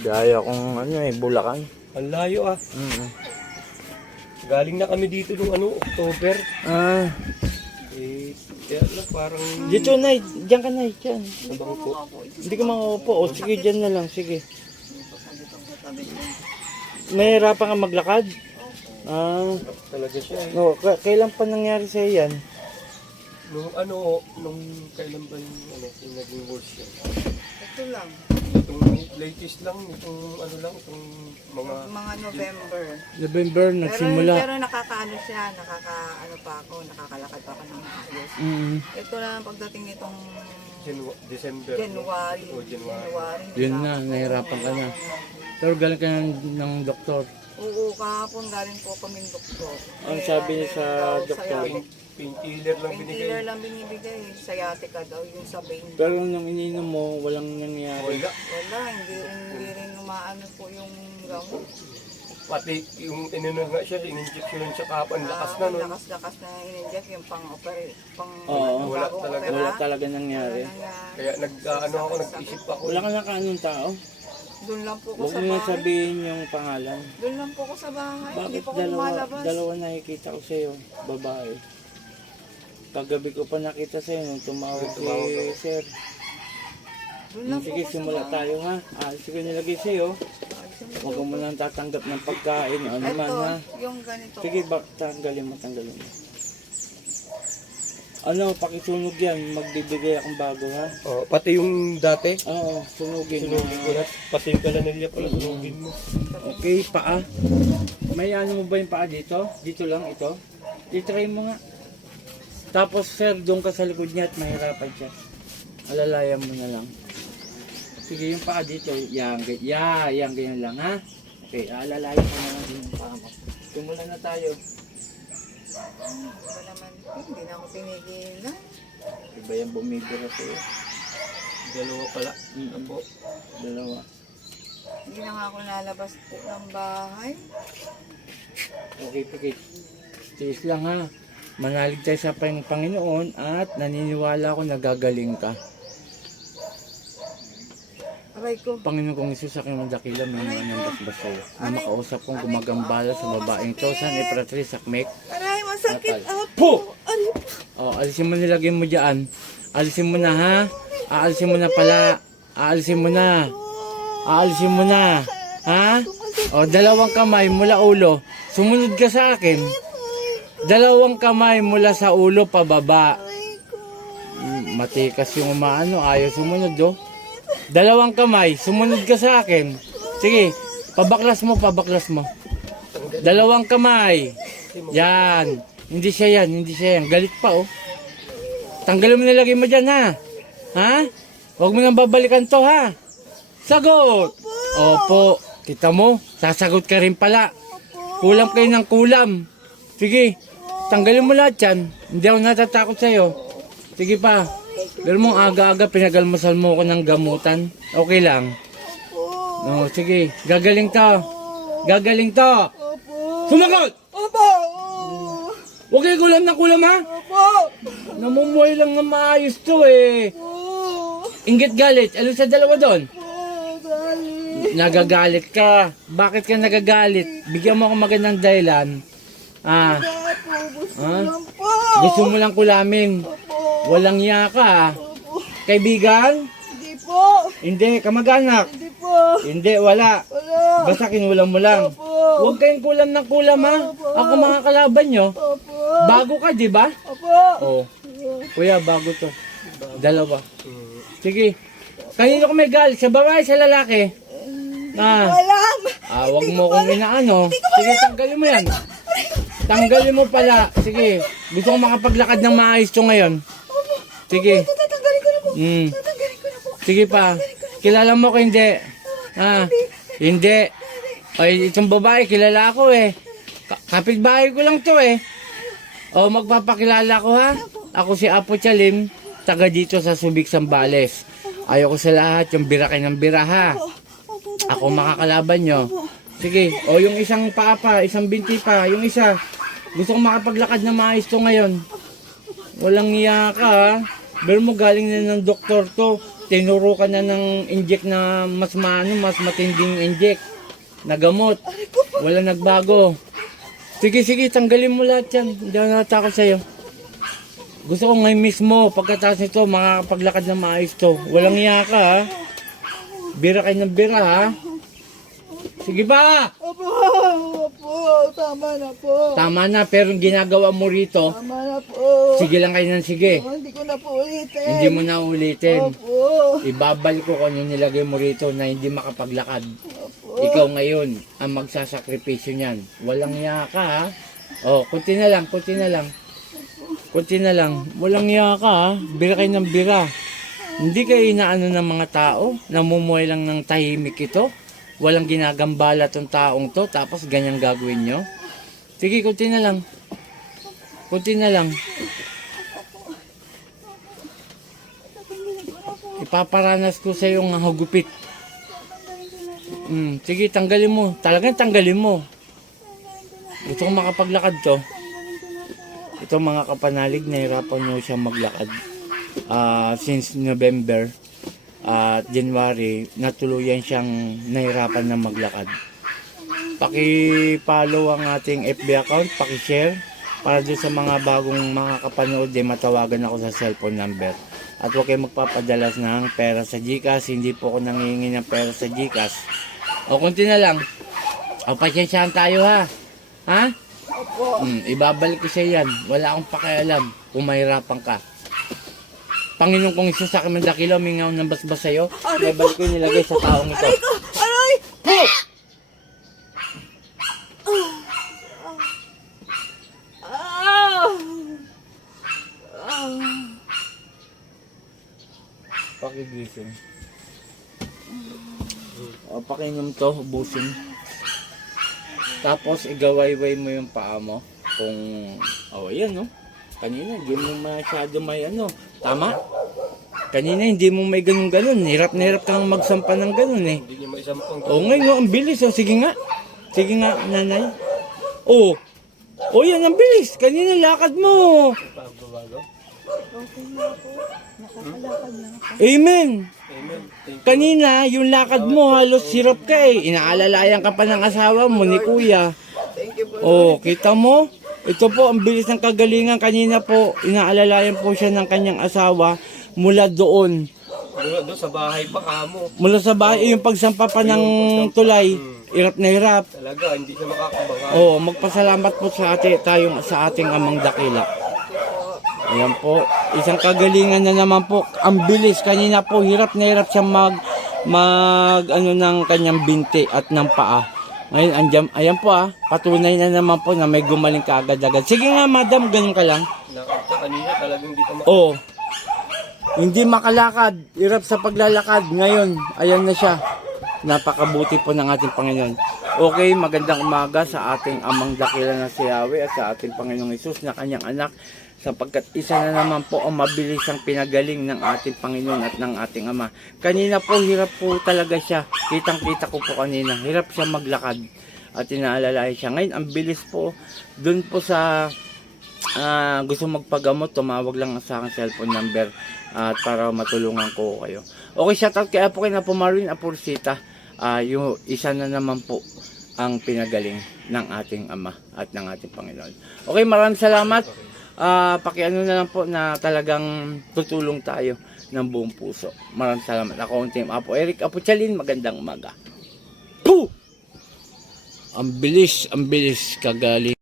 Gaya kung ano eh, Bulacan. Ang layo ah. Galing na kami dito nung October. Ah, Kaya lang parang dito na, diyan ka na, diyan. sa bangko. Hindi ka makaupo. O sige, diyan na lang, sige. Nahihirapan ka maglakad? Ah, Talaga siya eh. no, kailan pa nangyari sa'yo yan? Nung kailan ba yung naging worse yun? Ito lang, Itong latest lang, itong itong mga mga November. November, nagsimula. Pero nakakaano siya, nakakalakad pa ako ng maayos. Ito lang pagdating nitong December. January. O January. Yun na, nahihirapan ka na. Pero galing ka ng doktor. Oo, kahapon galing po kaming doktor. Ang sabi niya sa doktor? Painkiller lang Painkiller binigay. lang binibigay. Sciatica daw, yung sa vein. Pero nung ininom mo, walang nangyari. Wala. Wala, hindi rin umaano po yung gamot. Pati yung nga siya, in-injection sa kapan, lakas na nun. Lakas na in-inject yung Oo, wala bagong talaga. opera. Wala talaga nangyari. Kaya nag-isip ako. Wala ka na kaanong tao? Doon lang po ko Huwag sa mo na bahay. sabihin yung pangalan. Doon lang po ko sa bahay. Hindi Bakit po ko lumalabas. dalawa nakikita ko sa'yo, babae. Kagabi ko pa nakita sa'yo nung tumawag si sir. Doon lang po Sige, ko sa simula bahay. tayo ha. Sige, nilagay sa'yo. Huwag mo nang tatanggap ng pagkain. Ano Ito, man ha. yung ganito. Sige, tanggalin mo. Ano, pakisunog yan. Magbibigay akong bago ha. Oh, pati yung dati, Oo, sunugin. sunugin ko na. Pati yung kalanilya pala, sunugin mo. Okay, paa. May ano mo ba yung paa dito? Dito lang, ito. I-try mo nga. Tapos sir, doon ka sa likod niya at mahirapan siya. Alalayan mo na lang. Sige, yung paa dito. Yan, ganyan lang ha. Okay, alalayan mo na lang din yung paa mo. Simulan na tayo. Ba naman, hindi na ako tinigilan. Iba yung bumibira sa'yo. Dalawa pala. Apo. Dalawa. Hindi na nga ako nalabas po ng bahay. Okay, pikit. Tiis lang ha. Manalig tayo sa Panginoon at naniniwala ako na gagaling ka. Aray ko. Panginoon kong Isus, aking madakila, may mga nambasbas sa'yo. Na makausap kong gumagambala sa babaeng to, San Efratres, Sakmek. Aray, masakit. Po! Aray. O, alisin mo, nilagay mo dyan. Alisin mo na ha. Aalisin mo na pala. Aalisin mo na. Aalisin mo na. Ha? O, dalawang kamay mula ulo. Sumunod ka sa akin. Dalawang kamay mula sa ulo pababa. Matikas yung umaano, ayaw sumunod oh. Dalawang kamay, sumunod ka sa akin. Sige, pabaklas mo. Dalawang kamay. Yan. Hindi siya yan. Galit pa oh. Tanggalin mo, nilagay mo dyan ha. Ha? Huwag mo nang babalikan to ha. Sagot. Opo. Kita mo, sasagot ka rin pala. Kulam kayo ng kulam. Sige, tanggalin mo lahat yan. Hindi ako natatakot sa'yo. Sige pa. Pero mong aga-aga pinagalmasal mo ko ng gamutan. Okay lang. No, sige. Gagaling to. Sumagot! Opo! Huwag kayo kulam ng kulam ha. Opo! Namumuhay lang na maayos to eh. Inggit galit. Ano sa dalawa doon? Nagagalit ka. Bakit ka nagagalit? Bigyan mo ako magandang dahilan. Gusto mo lang kulamin. Walang iya ka ha. Kaibigan? Hindi po! Hindi. Kamag-anak? Hindi po! Hindi. Wala. Wala! Basta kinulam mo lang. Opo! Huwag kayong kulam ng kulam ha. Ako mga kalaban nyo. Opo! Bago ka, di ba? Opo! Oo. Kuya, bago to. Dalawa. Sige. Kanino ko may galit? Sa babae, sa lalaki? Walang! Wag mo kong inaano. Sige, tanggalin mo yan. Tanggalin mo pala. Sige. Gusto kong makapaglakad ng maayos to ngayon. Sige. Tatanggalin ko na po! Tatanggalin ko na po! Sige pa. Kilala mo ko hindi? Hindi. Ay, itong babae, kilala ko eh. Kapitbahay ko lang to eh. O, magpapakilala ko ha. Ako si Apo Chalim, taga dito sa Subic, Sambales. Ayoko sa lahat, yung bira kayo ng bira ha. Ako makakalaban nyo. Sige, o yung isang paa pa, isang binti pa, yung isa. Gusto kong makapaglakad na maayos to ngayon. Walang iya ka ha. Pero mo galing na ng doktor to. tinuro ka na ng inject na mas mas matinding inject na gamot. Wala nagbago. Sige, tanggalin mo lahat yan. Hindi ako natakot sa'yo. Gusto ko ngayon mismo, pagkatapos nito, makakapaglakad na maayos to. Walang iya ka, ha? Bira kayo ng bira, ha? Sige ba? Opo, tama na po. Tama na, pero yung ginagawa mo rito, Tama na po. sige lang kayo ng sige. Hindi ko na po ulitin. Hindi mo na ulitin. Opo. Ibabalik ko kung ano nilagay mo rito na hindi makapaglakad. Opo. Ikaw ngayon ang magsasakripisyo niyan. Walang iya ka, ha? Oh, kunti na lang. Walang iya ka, ha? Bira kayo ng bira. Hindi kayo inaano ng mga tao. Namumuhay lang ng tahimik ito. Walang ginagambala tong taong to. Tapos ganyan gagawin nyo. Sige, kunti na lang. Ipaparanas ko sa yung hagupit. Sige, tanggalin mo. Talagang tanggalin mo. Gusto kong makapaglakad to. Ito mga kapanalig, nahirapan nyo siya maglakad. Since November at January, natuluyan siyang nahirapan na maglakad. Paki-follow ang ating FB account, paki-share para doon sa mga bagong makakapanood, matawagan ako sa cellphone number. At huwag kayo magpapadalas ng pera sa GCash. Hindi po ako nangihingi ng pera sa GCash. O kunti na lang. O pasensyahan tayo, ha? Ha? Ibabalik ko sa yan. Wala akong pakialam kung mahirapan ka. Panginoon kong Isus, sa akin mandakilo, mingaw ng basbas sa'yo. Ibabalik ko yung nilagay sa taong ito. Aray! Pakigising. O pakinom to, ubusin. Tapos igawayway mo yung paa mo. Kung, ayan no. Kanina hindi mo masyado may tama? Kanina hindi mo may ganun-ganun. Hirap na hirap kang magsampa ng ganun eh. Hindi niya maisampang. Ngayon ang bilis. Sige nga, nanay. Yan ang bilis. Kanina lakad mo. Pagbabago. Okay na po. Nakakalakad na ako. Amen. Amen. Thank Kanina, yung lakad mo, halos sirap ka eh. Inaalalayan ka pa ng asawa mo ni kuya. Thank you po. Kita mo? Ito po, ang bilis ng kagalingan. Kanina po, inaalalayan po siya ng kanyang asawa mula doon. Doon sa bahay pa kamo. Mula sa bahay, yung pagsampa pa ng tulay. Hirap na hirap. Talaga, hindi siya makakabangan. Magpasalamat po sa ating amang dakila. Ayan po, isang kagalingan na naman po. Ang bilis, kanina po, hirap na hirap siya ng kanyang binti at ng paa. Ngayon, ayan po patunay na naman po na may gumaling ka agad-agad. Sige nga madam, ganun ka lang. Lakad siya kanina, talagang hindi ka Hindi makalakad, hirap sa paglalakad. Ngayon, ayan na siya. Napakabuti po ng ating Panginoon. Okay, magandang umaga sa ating amang dakila na si Yahweh at sa ating Panginoong Hesus na kanyang anak, sapagkat isa na naman po ang mabilis ang pinagaling ng ating Panginoon at ng ating Ama. Kanina po, hirap po talaga siya. Kitang-kita ko po kanina, hirap siya maglakad at inaalalayan siya. Ngayon, ang bilis po, dun po sa gusto magpagamot, tumawag lang sa aking cellphone number at para matulungan ko kayo. Okay, shoutout kay Apo kay na Pumarin Apursita. Yung isa na naman po ang pinagaling ng ating Ama at ng ating Panginoon. Okay, maraming salamat. Pakiano na lang po na talagang tutulong tayo ng buong puso. Maraming salamat. Ako ang team Apo Eric Apo Chalin. Magandang umaga. Poo! Ang bilis kagaling.